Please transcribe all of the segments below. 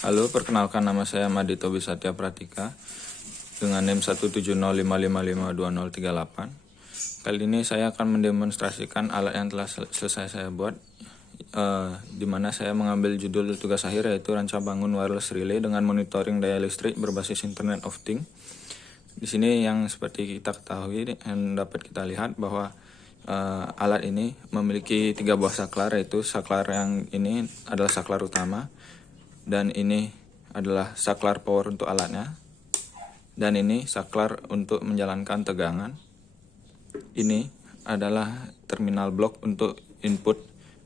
Halo, perkenalkan nama saya Madito Bisatya Pratika dengan NIM 17055552038. Kali ini saya akan mendemonstrasikan alat yang telah selesai saya buat, di mana saya mengambil judul tugas akhir yaitu ranca bangun wireless relay dengan monitoring daya listrik berbasis Internet of Things. Di sini yang seperti kita ketahui dan dapat kita lihat bahwa alat ini memiliki 3 buah saklar, yaitu saklar yang ini adalah saklar utama, dan ini adalah saklar power untuk alatnya, dan ini saklar untuk menjalankan tegangan. Ini adalah terminal blok untuk input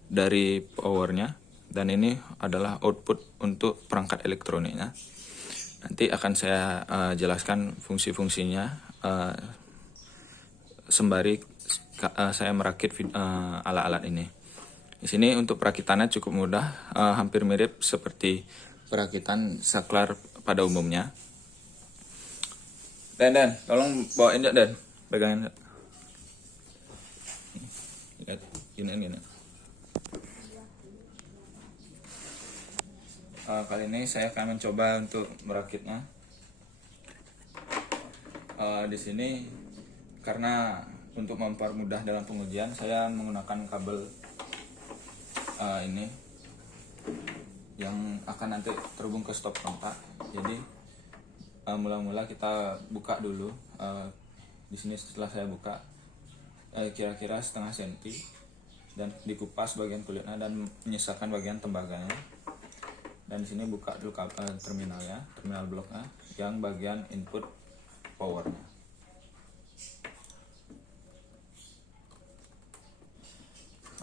dari powernya, dan ini adalah output untuk perangkat elektroniknya. Nanti akan saya jelaskan fungsi-fungsinya sembari saya merakit alat-alat ini. Di sini untuk perakitannya cukup mudah, hampir mirip seperti perakitan saklar pada umumnya. Dan, tolong bawain Dan, pegangin. Lihat, gini. Kali ini saya akan mencoba untuk merakitnya. Di sini karena untuk mempermudah dalam pengujian, saya menggunakan kabel ini yang akan nanti terhubung ke stop kontak. Jadi mula-mula kita buka dulu. Di sini setelah saya buka kira-kira setengah senti, dan dikupas bagian kulitnya dan menyisakan bagian tembaganya. Dan di sini buka dulu terminal bloknya yang bagian input powernya.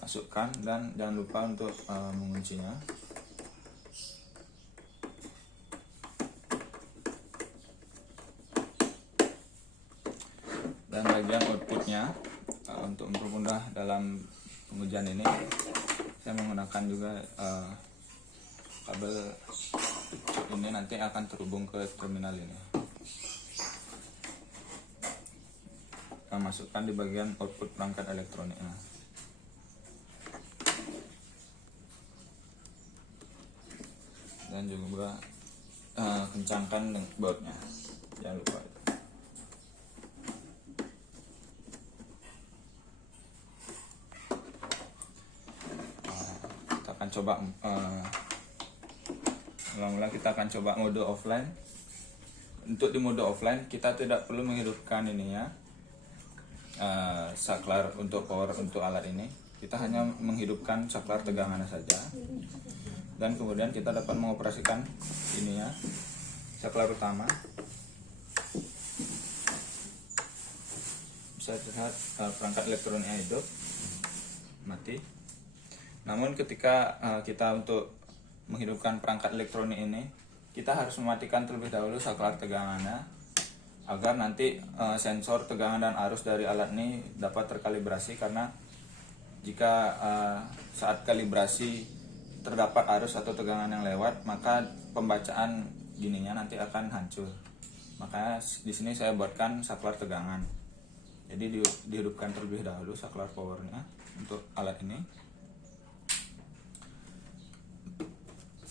Masukkan dan jangan lupa untuk menguncinya. Dan bagian outputnya, untuk mempermudah dalam pengujian ini, saya menggunakan juga kabel ini nanti akan terhubung ke terminal ini. Kita masukkan di bagian output perangkat elektroniknya. Dan juga kencangkan bautnya, jangan lupa. Kita akan coba mula-mula kita akan coba mode offline. Untuk di mode offline kita tidak perlu menghidupkan ininya, saklar untuk power untuk alat ini. Kita hanya menghidupkan saklar tegangannya saja, dan kemudian kita dapat mengoperasikan ininya, saklar utama. Bisa terlihat perangkat elektroniknya hidup, mati. Namun ketika kita untuk menghidupkan perangkat elektronik ini, kita harus mematikan terlebih dahulu saklar tegangannya, agar nanti sensor tegangan dan arus dari alat ini dapat terkalibrasi. Karena jika saat kalibrasi terdapat arus atau tegangan yang lewat, maka pembacaan gininya nanti akan hancur. Makanya di sini saya buatkan saklar tegangan. Jadi dihidupkan terlebih dahulu saklar powernya untuk alat ini.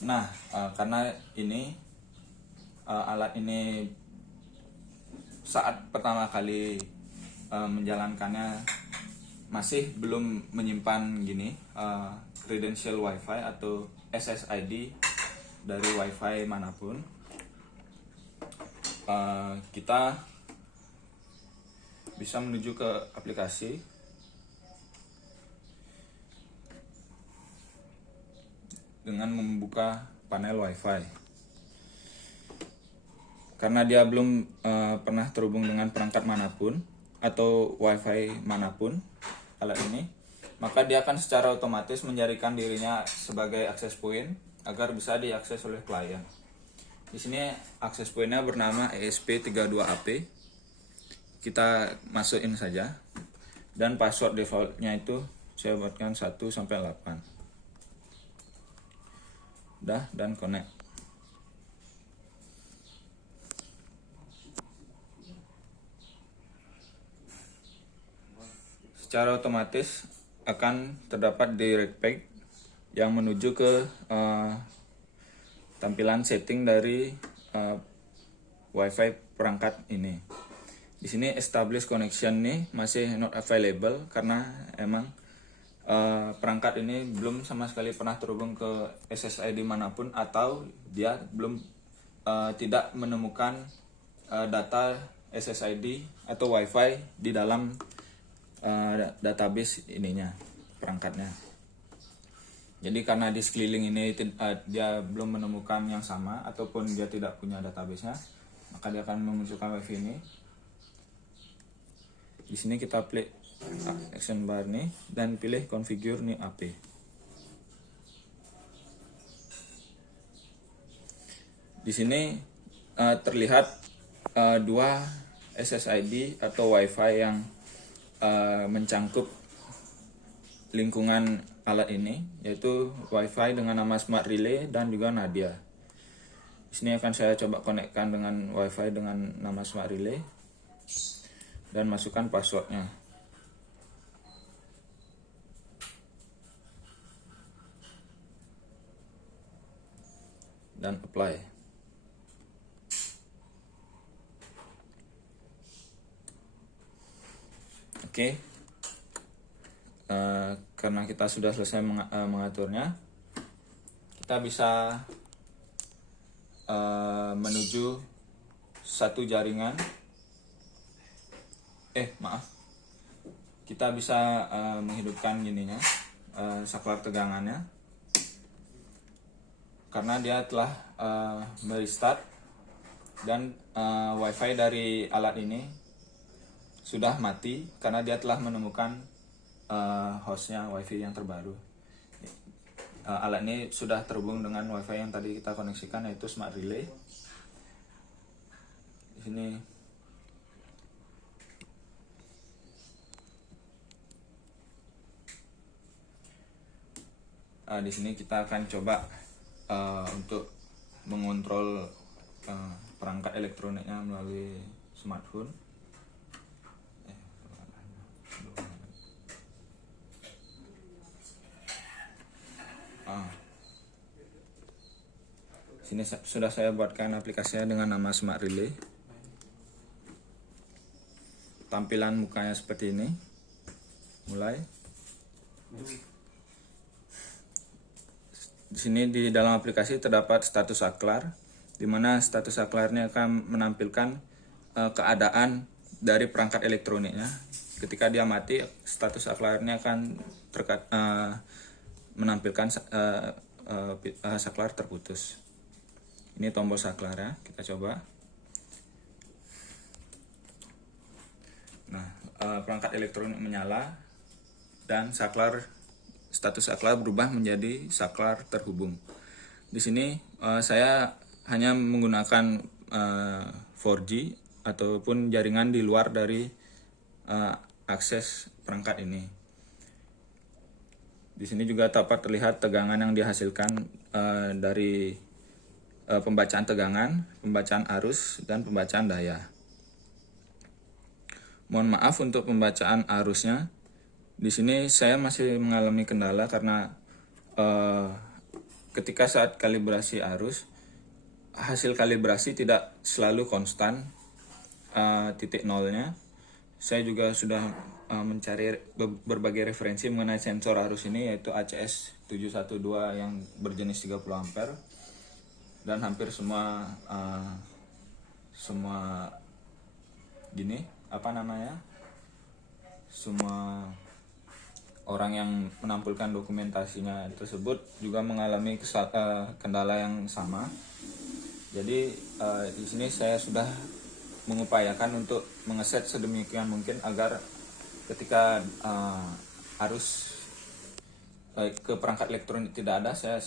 Nah, karena ini alat ini saat pertama kali menjalankannya masih belum menyimpan credential WiFi atau SSID dari WiFi manapun, kita bisa menuju ke aplikasi dengan membuka panel WiFi. Karena dia belum pernah terhubung dengan perangkat manapun atau WiFi manapun alat ini, maka dia akan secara otomatis menjadikan dirinya sebagai access point agar bisa diakses oleh klien. Di sini access point-nya bernama ESP32AP. Kita masukin saja, dan password defaultnya itu saya buatkan 1 sampai 8. Udah, dan connect. Secara otomatis akan terdapat direct path yang menuju ke tampilan setting dari WiFi perangkat ini. Di sini establish connection nih masih not available karena emang perangkat ini belum sama sekali pernah terhubung ke SSID manapun, atau dia belum tidak menemukan data SSID atau WiFi di dalam database ininya, perangkatnya. Jadi karena di sekeliling ini dia belum menemukan yang sama ataupun dia tidak punya database-nya, maka dia akan memunculkan WiFi ini. Di sini kita klik action bar nih dan pilih configure nih AP. Di sini terlihat dua SSID atau WiFi yang mencangkup lingkungan alat ini, yaitu WiFi dengan nama Smart Relay dan juga Nadia. Di sini akan saya coba konekkan dengan WiFi dengan nama Smart Relay dan masukkan passwordnya. Dan apply. Oke. Karena kita sudah selesai mengaturnya, kita bisa menuju satu jaringan. Kita bisa menghidupkan gininya, saklar tegangannya, karena dia telah merestart dan WiFi dari alat ini sudah mati karena dia telah menemukan hostnya WiFi yang terbaru. Alat ini sudah terhubung dengan WiFi yang tadi kita koneksikan, yaitu Smart Relay. Di sini kita akan coba untuk mengontrol perangkat elektroniknya melalui smartphone. Sini sudah saya buatkan aplikasinya dengan nama Smart Relay. Tampilan mukanya seperti ini. Mulai. Di sini di dalam aplikasi terdapat status saklar, di mana status saklarnya akan menampilkan keadaan dari perangkat elektroniknya. Ketika dia mati, status saklarnya akan menampilkan saklar terputus. Ini tombol saklar ya, kita coba. Nah, perangkat elektronik menyala dan status saklar berubah menjadi saklar terhubung. Di sini saya hanya menggunakan 4G ataupun jaringan di luar dari akses perangkat ini. Di sini juga dapat terlihat tegangan yang dihasilkan dari pembacaan tegangan, pembacaan arus, dan pembacaan daya. Mohon maaf untuk pembacaan arusnya. Di sini saya masih mengalami kendala karena ketika saat kalibrasi arus, hasil kalibrasi tidak selalu konstan titik nolnya. Saya juga sudah mencari berbagai referensi mengenai sensor arus ini, yaitu ACS 712 yang berjenis 30 ampere, dan hampir semua semua orang yang menampilkan dokumentasinya tersebut juga mengalami kendala yang sama. Jadi di sini saya sudah mengupayakan untuk mengeset sedemikian mungkin agar ketika arus ke perangkat elektronik tidak ada, saya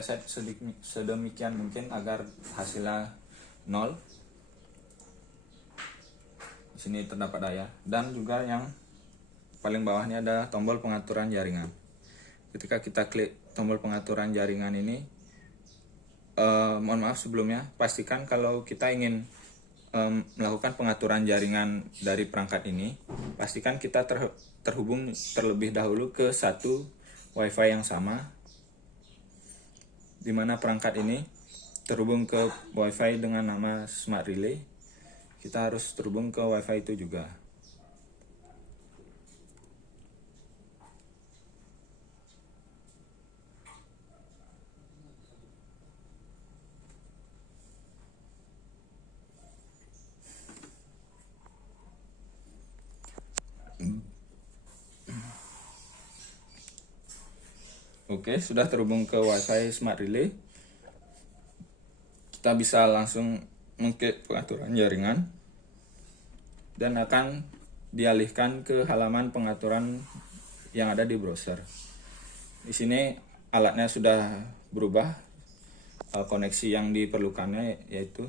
set sedemikian mungkin agar hasilnya 0. Di sini terdapat daya, dan juga yang paling bawahnya ada tombol pengaturan jaringan. Ketika kita klik tombol pengaturan jaringan ini, mohon maaf sebelumnya, pastikan kalau kita ingin melakukan pengaturan jaringan dari perangkat ini, pastikan kita terhubung terlebih dahulu ke satu WiFi yang sama. Di di mana perangkat ini terhubung ke WiFi dengan nama Smart Relay. Kita harus terhubung ke WiFi itu juga. Oke, sudah terhubung ke WiFi Smart Relay. Kita bisa langsung mengklik pengaturan jaringan dan akan dialihkan ke halaman pengaturan yang ada di browser. Di sini alatnya sudah berubah, koneksi yang diperlukannya yaitu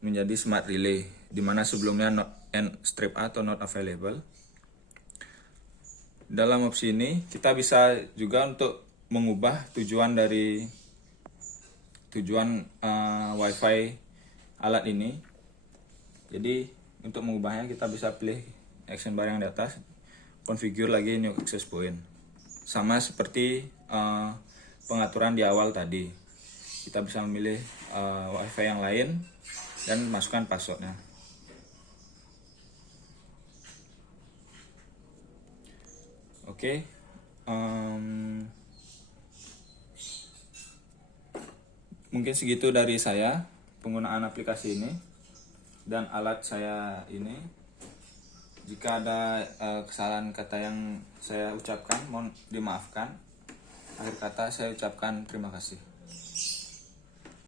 menjadi Smart Relay, di mana sebelumnya not and strip atau not available. Dalam opsi ini kita bisa juga untuk mengubah tujuan WiFi alat ini. Jadi untuk mengubahnya kita bisa pilih action bar yang di atas, configure lagi new access point. Sama seperti pengaturan di awal tadi, kita bisa memilih WiFi yang lain dan masukkan passwordnya. Oke, mungkin segitu dari saya penggunaan aplikasi ini dan alat saya ini. Jika ada kesalahan kata yang saya ucapkan, mohon dimaafkan. Akhir kata saya ucapkan terima kasih.